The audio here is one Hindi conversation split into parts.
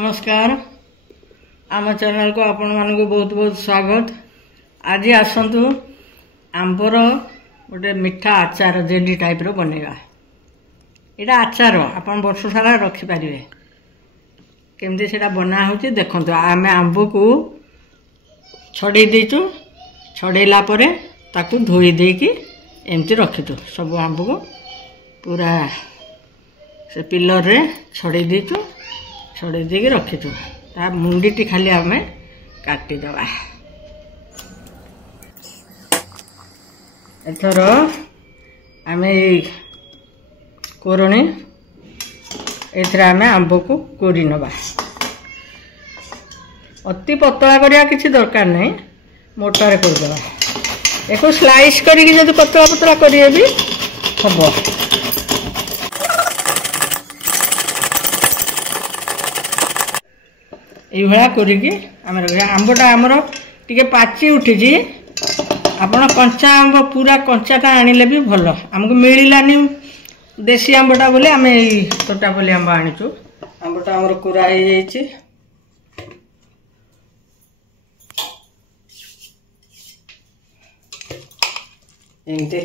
नमस्कार आम चैनल को आपण मान बहुत बहुत स्वागत। आज आसतु आंबर गोटे मिठा आचार जेली टाइप रो बनेगा। यहाँ आचार आपन वर्ष सारा रखिपारे केमती से बना हो देखु। आम आंब को छड़े देचु, छड़ेला ताकू धोई देकी एमती रखीतु। सब आंब को पूरा से पिलर रे छड़े देचु, छड़े देकी रखीतु। ता मुंडी खाली आम काटिदबा। एथर आम कोरणी एथर आम आंब को कोरी नबा। अति पतला करिया किछि दरकार नहीं, मोटारे करदबा। एको स्लाइस करिक जदि पतला पतला करिए भी हबो। ये करिकी आंबटा आमर टिके पाची उठी। आपण कंचा आंब पूरा कंचाटा आनिले भी भल। आमको मिलानी देसी आंबटा बोले आम तोटापल्ली आंब आनीचु। आंबटा आमर कुरा हो जाइए। एमती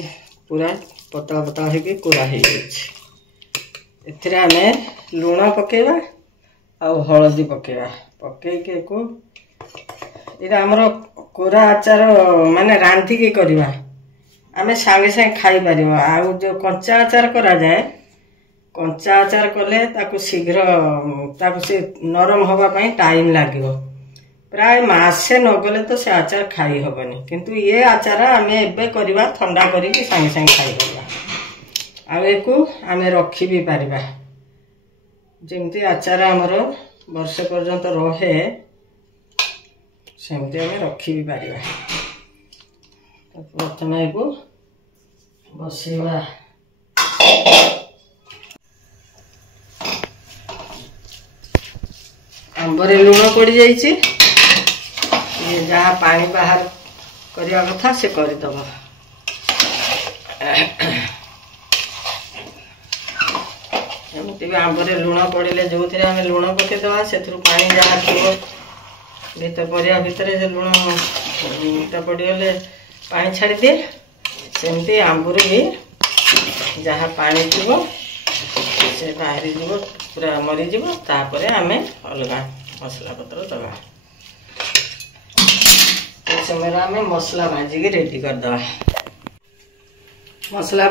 पूरा पतला पतला होगी कुरा हो जाइए। आम लुण पकेवा आउ हलदी पकेवा। पकईके को इरा हमर कोरा आचार माने रांधिकी करवा। आमे सांगे सांगे खाई परिबा। आउ जो कंचा आचार करा जाए, कंचा आचार कले ताकू शीघ्र ताकू से नरम होबा पई टाइम लागिवो। प्राय मासे न गले तो से आचार खाई होबनी। किंतु ये आचार आमे एबे करवा ठंडा करिके सांगे सांगे खाई परबा। आउ एको आमे रखी भी परिबा। जेमती आचार हमर वर्ष पर्यंत रहे सेमती आम रखी भी पारिबा। प्रथम को बसैबा। आंबरे लुण पड़ जाइए। ये जहाँ पानी बाहर करवा कथा से करदब। एमती भी आंबरे लुण पड़े जो थे आम लुण पकईदे से पानी जहाँ थी भीतर परिया भितर से लुण पड़गले पानी छाड़ी दिए। सेमती आंबुर भी जहाँ पानी थी से बाहरी जीव पूरा मरीज। तापर आम अलग मसला पत्र दबा। समय आम मसला भाजिकी रेडी करदे। मसला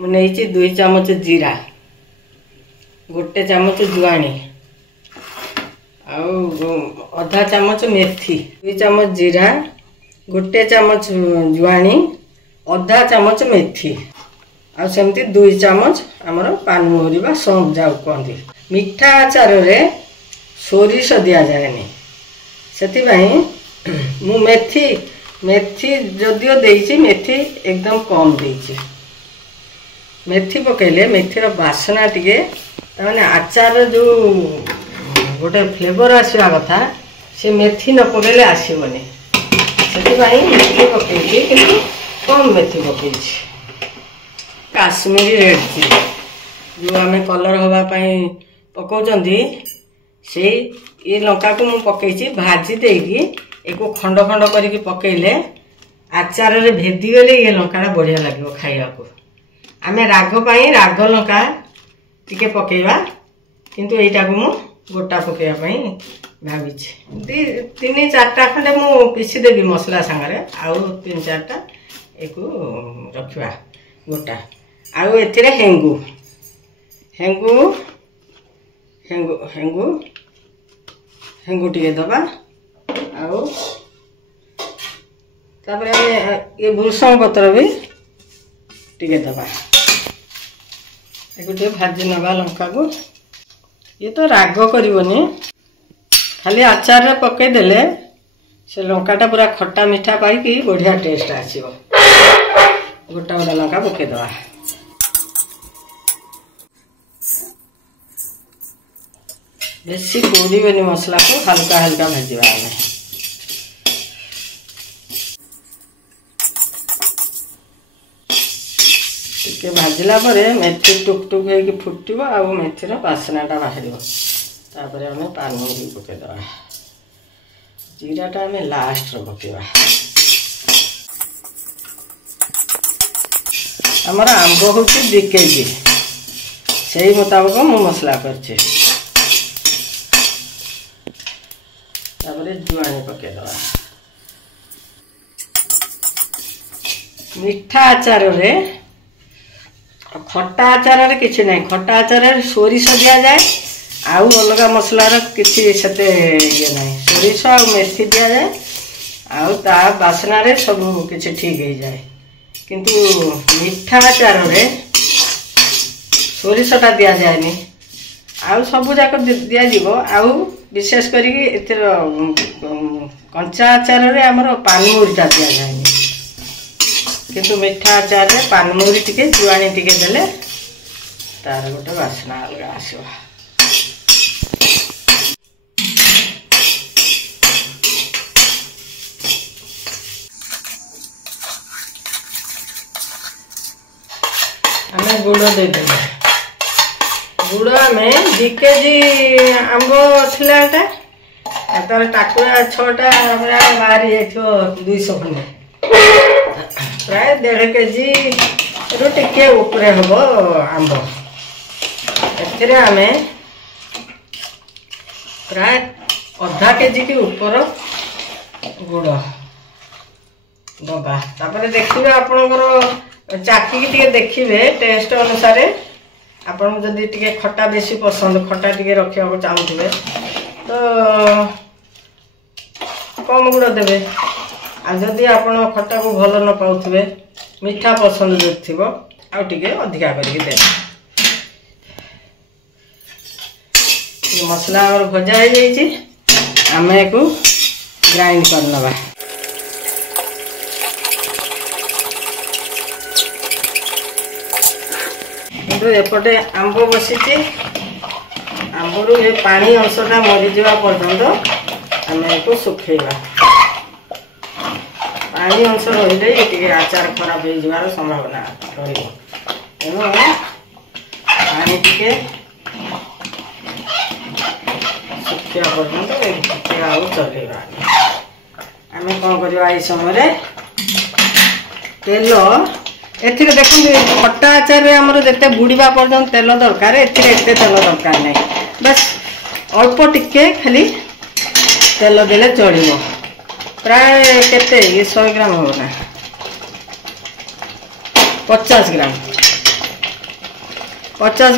मुझे 2 चामच जीरा, 1 चामच जुआणी, आधा चामच मेथी, 2 चामच जीरा, 1 चामच जुआणी, आधा चामच मेथी, आ सेमती 2 चामच आमर पानमहुरी बा सौंफ जाऊ कहती। मिठा आचार रे सोरिष दिया जाए। से मु मेथी जदियो देइछि, मेथी एकदम कम देइछि। मेथी पकेले मेथीर बासना टिके ताने आचार जो गोटे फ्लेवर आसवा कथा से मेथी न पकेले आसबनी। से मेथी पकई कि कम मेथी पकई। काश्मीरी रेड चिली जो आम कलर हवापाई पकाउचंदी से ये लंका को मु पकई भाजी देकी एक खंड खंड करके पकेले आचार रे भेदी गले ये लंका बढ़िया लगे खाइबा को। आमे राग पाई राग लंका टिके पकेवा। किंतु एटा को मु गोटा पकेवा पाई भाबी। 3-4टा खंडे मु पीसी देबी मसला संगे। आउ 3-4टा एको रखिबा गोटा। आउ एथिरे हेंगु हेंगु हेंगु हेंगु हेंगु टिके दबा। आउ तापर ये भूषण पत्र भी टिके दबा। एक भाजी नवा लंका को। ये तो राग करनी, खाली आचार रे पकई देले से लंकाटा पूरा खट्टा मीठा पाई बढ़िया टेस्ट आसीबो। गोटा गोटा लंका पकई दबा। बेसी पोड़ीबनी मसला को, हल्का हल्का भाजवा। टिके भाजला परे मेथी टुक टुक होगी फुटो। आ मेथीर बासनाटा बाहर तापर आम पानमधुरी पकईदे जीराटा आम लास्ट पकईवा आमर आंब हूँ 2 केजी से मुताबक मु मसला करछे जुआनी पकईदे मीठा आचार रे खट्टा आचार रे किछि नै खट्टा आचार रे सोरिष दिया जाए आउ अलगा मसलार किछि सेते ये नै सोरिष आ मेथी दिया जाए आउ ता बासना रे सब किछि ठीक हो जाए किंतु मीठा आचार रे सोरिषटा दिया जाए नि आउ सब जाक दिया जीवो आउ विशेष करी एतर कंचा आचार रे हमर पानमुरीटा दिया जाए नि किंतु मीठा आचार रे पानमुरी टिके जुआनी टिके देले तार गोटे बासना अलगा आसो हमें गुड़ दे देले गुड़ में 2 केजी आंब थिलाटा तार टाकुआ 6टा हमरा बाहरी जाइथो 200 खंडे प्राय 1.5 केजी रु टिके ऊपरे हबो आंब एतरे आमे प्राय आधा केजी की ऊपर गुड़ दबा तापर देखिबे आपनकर चाखी की टिके देखिबे टेस्ट अनुसार आपन जदी टिके खट्टा बेसी पसंद खट्टा टिके रखिया को चाहुथिबे तो कम गुड़ देबे आ जदि आपण खट्टा को भल न पाउथिबे मीठा पसंद जो थिबो आ टिके अधिका करके दे ये मसला और भजा हो जाई छी हमें को ग्राइंड कर नबा तो एपटे आंब बसी आंबरू ये पानी अंशटा मरी जावा पर्यंत हमें को सुखेबा पानी अंश रही आचार खराब हो जावार संभावना रही तेणु पानी टिके सुखिया पर्यंत आउ चलेगा आम कौन करवा ये समय तेल एथि देखते खट्टा आचार रे हमर जते बुड़ीबा पर्यंत तेल दरकार एथि एते तेल दरकार नहीं बस अल्प टिके खाली तेल देले चढ़िबो प्राय केते ये 100 ग्राम हो ना 50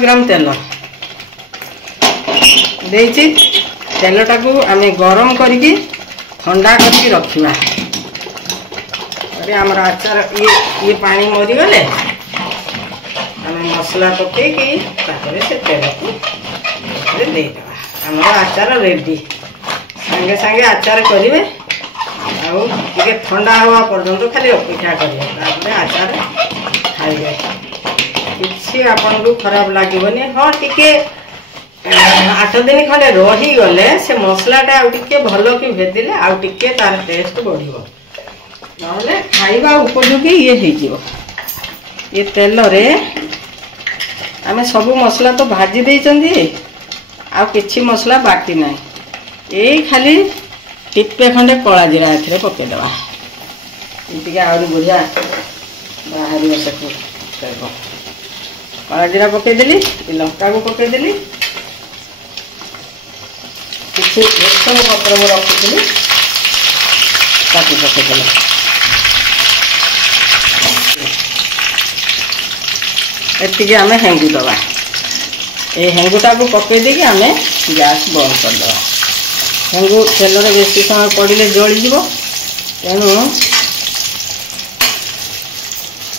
ग्राम तेल देइछि तेलटा को आमे गरम करके ठंडा करके रखिबा आमर आचार ये पानी मरी गले आम मसला पकई से तेल को देदेबा आमर आचार रेडी सांगे सांगे आचार करेंगे आगे ठंडा हवा पर्यंत खाली अपेक्षा करेंगे आचार खाइबे किसी आपन को खराब लागबनी हाँ टिके 8 दिन खंडे रही गले से मसलाटा टिके भल कि भेदिले आउ टिके तार टेस्ट बढ़िबो नहले खाइबा उपयोगी ये तेल रे आमे सब मसला तो भाजी देइचंदी आ किछि मसला बाकी ना यही खाली टिप्पे खंडे कला जीरा एथरे पके देबा इटिके आउरी बुढ़िया बाहरी से कला जीरा पके देली लंका को पके देली किछि रसुन पत्र में रखिଥିଲି ताकि पके देली एतिके आमे हेंगु दबा ए हेंगुटा को पके देके आमे गैस बंद कर दबा हेंगु तेल रे बेसी समय पड़िले जळि जीवो तेनु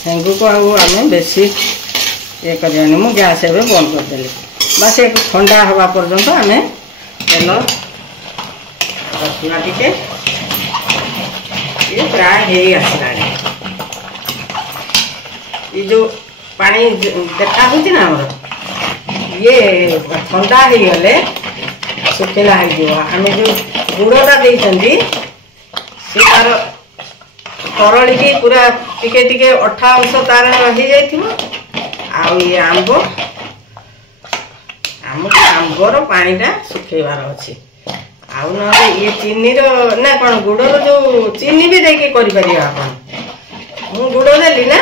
हेंगु को आमे बेसी ये करियानी मु गैस एबे बंद कर देली बस एक ठंडा हवा पर्यंत आमे तेल रखिना टिके ये प्राय हे आसलानी ये जो पानी देखा होती ना हमर ये ठंडा हो गले सुखिला हो आम जो गुड़टा देती से तार तरल की पूरा टिके टिके अठा अंश तार रही जाइथिबो आ ये आंब आमको आंबर पानीटा सुखेबार अच्छे आउ ना ये चीनी ना कौन गुड़ जो चीनी भी देके करें आप मु गुड़ देली ना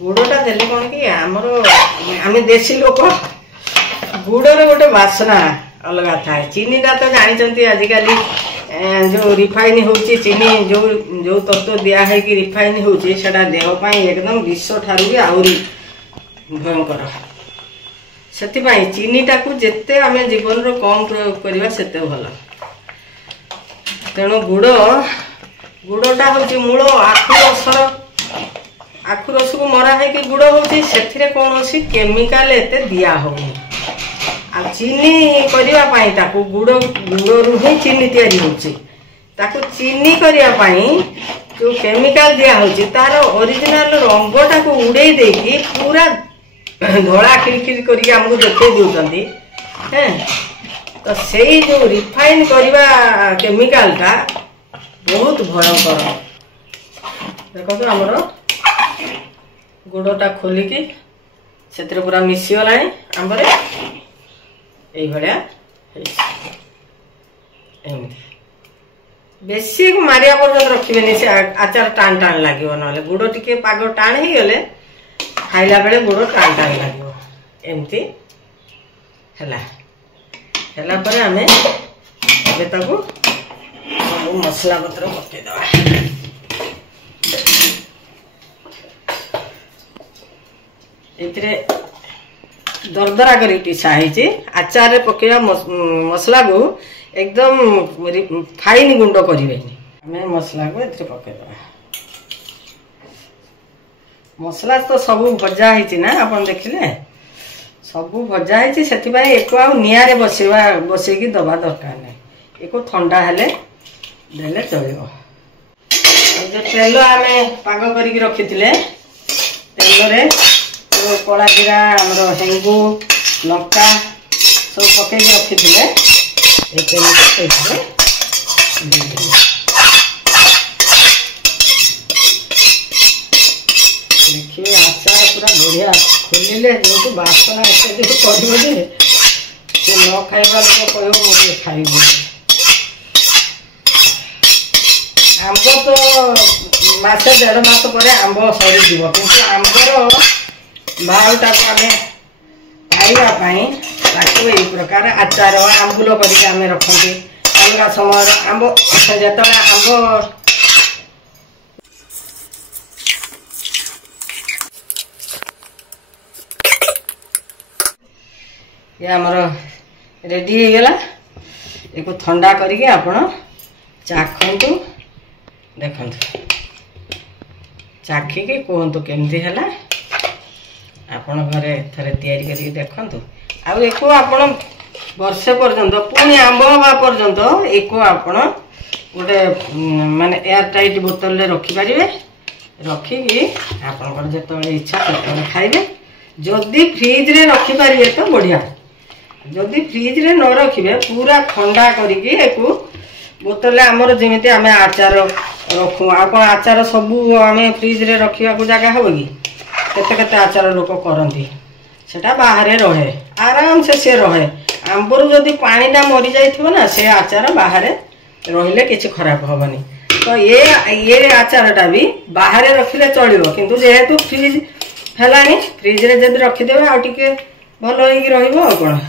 गुड़टा देले कौन कि आमर आम देशी लोक गुड़र गोटे बासना अलग थाए चीनीटा तो जानते आजिकल जो रिफाइन हो चीनी जो जो तत्व दिखाई रिफाइन होटा देहपाई एकदम विश्व ठारू भी आहरी भयंकर से चीनीटा को जिते आम जीवन रो कम प्रयोग करवा सेते भल तेणु गुड़टा हूँ मूल आखु रस को मरा है गुड़ हो कौन केमिकाल एते दिया होनी आ चीनी करने गुड़ गुड़ ही चीनी तैयारी होची चीनी करने जो केमिकाल दिया होची तार ओरिजिनल रंगटा को उड़े देकी पूरा धड़ा खिड़खिड़ करके आमको देखे दौरान हैं तो से जो रिफाइन करवा केमिकालटा बहुत भयंकर देखो तो आमर गुड़टा खोलिकी से पूरा मिसीगला आंबरे ये बेसी को मारिया पर्यटन रखिए से आचार टाण टाण लगे ना गुड़ टी पाग टाण हो गले खाइला बेले गुड़ टाण टाण लगे एमती है पर आम सब मसला पत्र पकईदे दरदरा कर पिसा है आचार पकड़ा मसला को एकदम फाइन गुंड करें मसला को पकईद मसला तो सब भजा है आप देखिले सब भजा है से निआरे बसैकी दबा दरकार नहीं एक ठंडा हेले देले चलो जो तेल आम पाग कर रखी तेल कला जीरा आमर हेंगू लंका सब पकई रखी तेल देखिए आचार पूरा बढ़िया खोलिले जो बासना एत कर न खाइबा लोक कह मुझे खाइब आंब तो मासे 1.5 मास पर आंब सरी कि आंबर भावटा को आम खाइबापी यही प्रकार आचार आंबुल करके रखते अलग समय आंब जो आंब ये आमर रेडी हो गला एक ठंडा करके आपण चाखंतु देखंतु चाखिकी कहतु केमती है आपण घरे थरे तैयारी करके देखंतु आ एको आपण वर्षे पर्यंत पुणी आंब हवा पर्यंत एको आपण गोटे माने एयर टाइट बोतल रे रखि पारिबे रखिकी आपण जेतबे इच्छा सेतबे खाइबे जदि फ्रिज रे रखि पारिबे तो बढ़िया जदि फ्रिज रे न रखिबे पूरा ठंडा करके एको बोतल आमर जमी आम आचार रखु आप आचार सबू आम फ्रिज रे रखा जगह हो कि केते आचार लोक करती सेटा बाहर रहे आराम से रहे आंबर जदि पानीटा मरी जाइथिबो ना से आचार बाहर रहिले किछि खराब होबनी तो ये आचारटा भी बाहर रखिले चलिबो किंतु जेहेतु फ्रिज हेलानी फ्रिज रे जदि रखिदेबे आ टिके भल होइकी रहिबो आ कोन